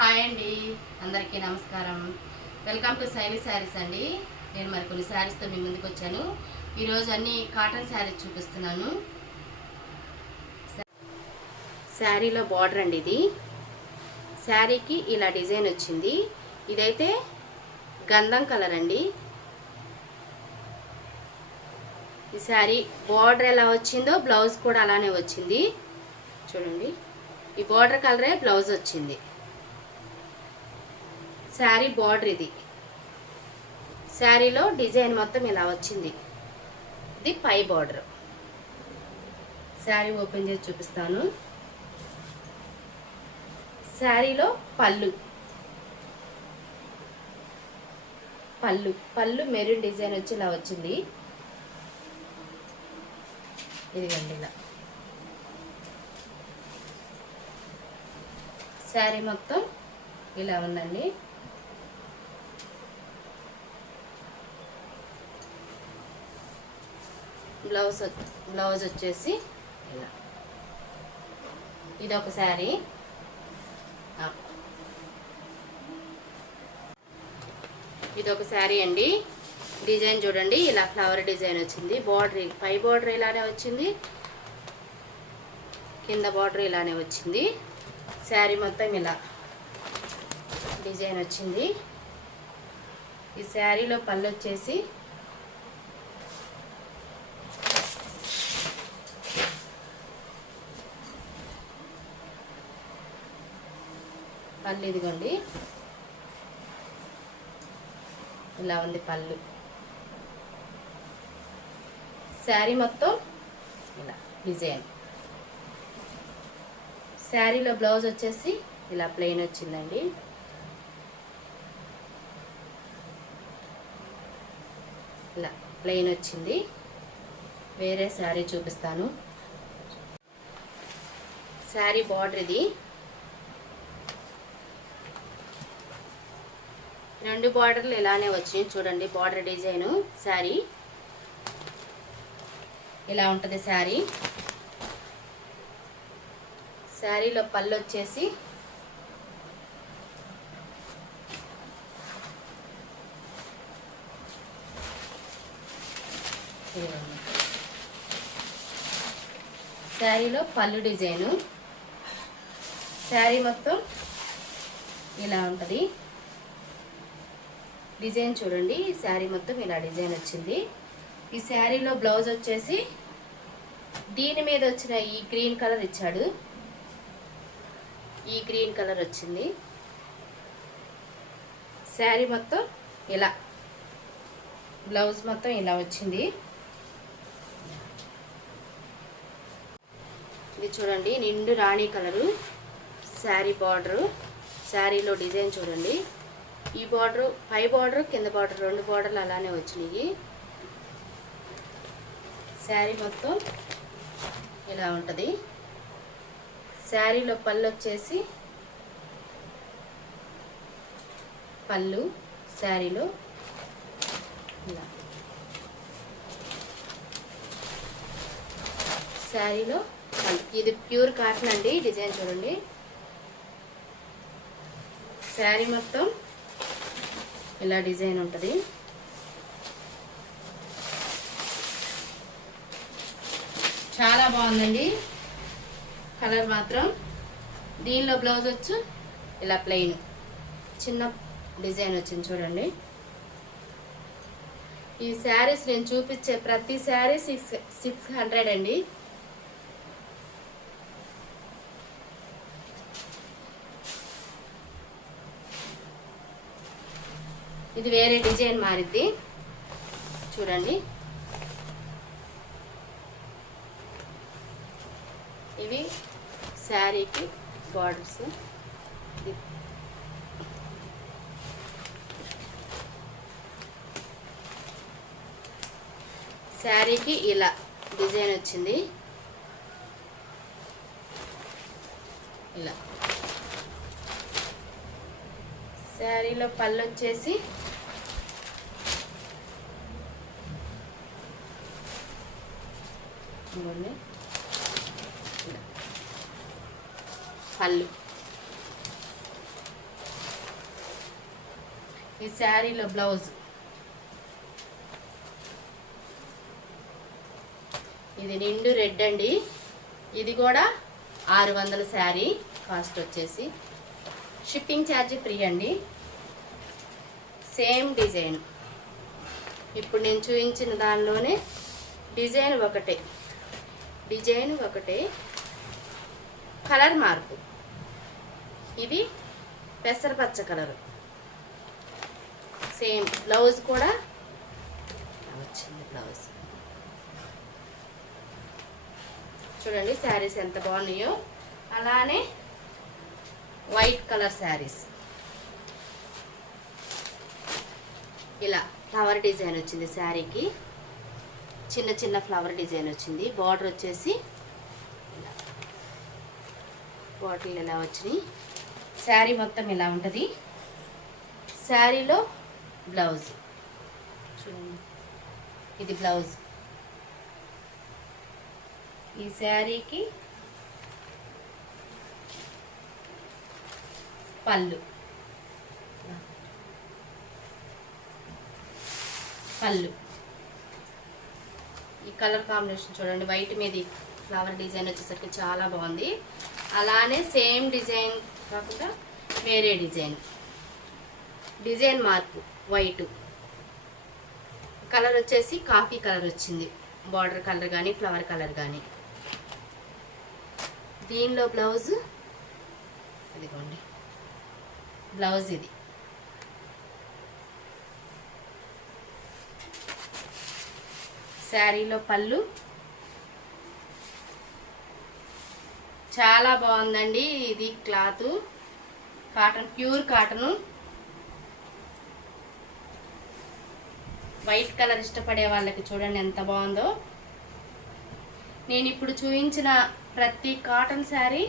Hi అండి. అందరికీ నమస్కారం. వెల్కమ్ టు సైవి శారీస్ అండి. నేను మరి కొన్ని శారీస్తో మీ ముందుకు వచ్చాను. ఈరోజు అన్ని కాటన్ శారీస్ చూపిస్తున్నాను. శారీలో బార్డర్ అండి ఇది. శారీకి ఇలా డిజైన్ వచ్చింది. ఇదైతే గంధం కలర్ అండి. ఈ శారీ బార్డర్ ఎలా వచ్చిందో బ్లౌజ్ కూడా అలానే వచ్చింది. చూడండి. ఈ బార్డర్ కలరే బ్లౌజ్ వచ్చింది. శారీ బార్డర్ ఇది. శారీలో డిజైన్ మొత్తం ఇలా వచ్చింది. ఇది పై బార్డర్. శారీ ఓపెన్ చేసి చూపిస్తాను. శారీలో పళ్ళు. పళ్ళు. పళ్ళు మెరూన్ డిజైన్ వచ్చి ఇలా వచ్చింది. ఇదిగండి ఇలా. శారీ మొత్తం ఇలా ఉందండి. బ్లౌజ్ బ్లౌజ్ వచ్చేసి ఇలా. ఇది ఒక శారీ. ఇది ఒక శారీ అండి. డిజైన్ చూడండి ఇలా ఫ్లవర్ డిజైన్ వచ్చింది. బార్డర్ పై బార్డర్ ఇలానే వచ్చింది. కింద బార్డర్ ఇలానే వచ్చింది. శారీ మొత్తం ఇలా డిజైన్ వచ్చింది. ఈ శారీలో పళ్ళు వచ్చేసి పళ్ళు ఇదిగోండి ఇలా ఉంది పళ్ళు. శారీ మొత్తం ఇలా డిజైన్. శారీలో బ్లౌజ్ వచ్చేసి ఇలా ప్లెయిన్ వచ్చిందండి. ఇలా ప్లెయిన్ వచ్చింది. వేరే శారీ చూపిస్తాను. శారీ బార్డర్ ఇది. రెండు బార్డర్లు ఇలానే వచ్చాయి చూడండి బార్డర్ డిజైను శారీ. ఇలా ఉంటుంది శారీ. శారీలో పళ్ళు వచ్చేసి శారీలో పళ్ళు డిజైను. శారీ మొత్తం ఇలా ఉంటుంది. డిజైన్ చూడండి. ఈ శారీ మొత్తం ఇలా డిజైన్ వచ్చింది. ఈ శారీలో బ్లౌజ్ వచ్చేసి దీని మీద వచ్చిన ఈ గ్రీన్ కలర్ ఇచ్చాడు. ఈ గ్రీన్ కలర్ వచ్చింది. శారీ మొత్తం ఇలా బ్లౌజ్ మొత్తం ఇలా వచ్చింది. ఇది చూడండి నిండు రాణి కలరు శారీ బార్డరు. శారీలో డిజైన్ చూడండి. ఈ బార్డరు పై బార్డర్ కింద బార్డర్ రెండు బార్డర్లు అలానే వచ్చినాయి. శారీ మొత్తం ఇలా ఉంటుంది. శారీలో పళ్ళు వచ్చేసి పళ్ళు శారీలో ఇలా. శారీలో ఇది ప్యూర్ కాటన్ అండి డిజైన్ చూడండి. శారీ మొత్తం ఇలా డిజైన్ ఉంటుంది. చాలా బాగుందండి. కలర్ మాత్రం. దీనిలో బ్లౌజ్ వచ్చు ఇలా ప్లెయిన్. చిన్న డిజైన్ వచ్చింది చూడండి. ఈ శారీస్ నేను చూపించే ప్రతి శారీ సిక్స్ సిక్స్ హండ్రెడ్ అండి. ఇది వేరే డిజైన్ మారిద్ది. చూడండి. ఇవి శారీకి బార్డర్స్. శారీకి ఇలా డిజైన్ వచ్చింది. ఇలా. శారీలో పళ్ళు వచ్చేసి పళ్ళు. ఈ శారీలో బ్లౌజ్. ఇది నిండు రెడ్ అండి. ఇది కూడా ఆరు వందల శారీ కాస్ట్ వచ్చేసి షిప్పింగ్ ఛార్జ్ ఫ్రీ అండి. Same design. ఇప్పుడు నేను చూపించిన దానిలోనే డిజైన్ ఒకటే. డిజైన్ ఒకటే. కలర్ మార్పు. ఇది పెసరపచ్చ కలరు. సేమ్ బ్లౌజ్ కూడా వచ్చింది బ్లౌజ్. చూడండి శారీస్ ఎంత బాగున్నాయో. అలానే వైట్ కలర్ శారీస్. ఇలా ఫ్లవర్ డిజైన్ వచ్చింది శారీకి. చిన్న చిన్న ఫ్లవర్ డిజైన్ వచ్చింది. బార్డర్ వచ్చేసి బాటిల్ ఇలా వచ్చినాయి శారీ మొత్తం ఇలా ఉంటుంది. శారీలో బ్లౌజ్. చూడండి. ఇది బ్లౌజ్. ఈ శారీకి పళ్ళు. పళ్ళు. ఈ కలర్ కాంబినేషన్ చూడండి వైట్ మీద ఫ్లవర్ డిజైన్ వచ్చేసరికి చాలా బాగుంది. అలానే సేమ్ డిజైన్ కాకుండా వేరే డిజైన్. డిజైన్ మార్పు వైటు. కలర్ వచ్చేసి కాఫీ కలర్ వచ్చింది. బార్డర్ కలర్ కానీ ఫ్లవర్ కలర్ కానీ దీనిలో బ్లౌజ్ ఇదిగోండి. బ్లౌజ్ ఇది. శారీలో పళ్ళు. చాలా బాగుందండి ఇది cloth. Cotton pure cotton. White colour ఇష్టపడే వాళ్ళకి చూడండి ఎంత బాగుందో. నేను ఇప్పుడు చూపించిన ప్రతి కాటన్ శారీ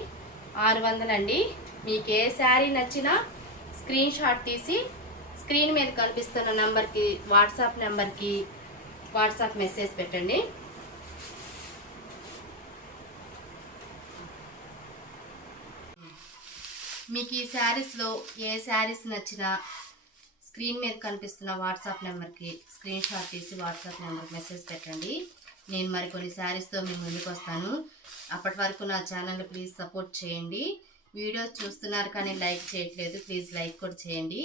ఆరు వందలండి. మీకు ఏ శారీ నచ్చినా స్క్రీన్ షాట్ తీసి స్క్రీన్ మీద కనిపిస్తున్న నెంబర్కి వాట్సాప్ నెంబర్కి వాట్సాప్ మెసేజ్ పెట్టండి. మీకు ఈ శారీస్లో ఏ శారీస్ నచ్చినా స్క్రీన్ మీద కనిపిస్తున్న వాట్సాప్ నెంబర్కి స్క్రీన్ షాట్ తీసి వాట్సాప్ నెంబర్కి మెసేజ్ పెట్టండి. నేను మరికొన్ని శారీస్తో మీ ముందుకు వస్తాను అప్పటి వరకు నా ఛానల్ ప్లీజ్ సపోర్ట్ చేయండి. వీడియోస్ చూస్తున్నారు కానీ లైక్ చేయట్లేదు. ప్లీజ్ లైక్ కూడా చేయండి.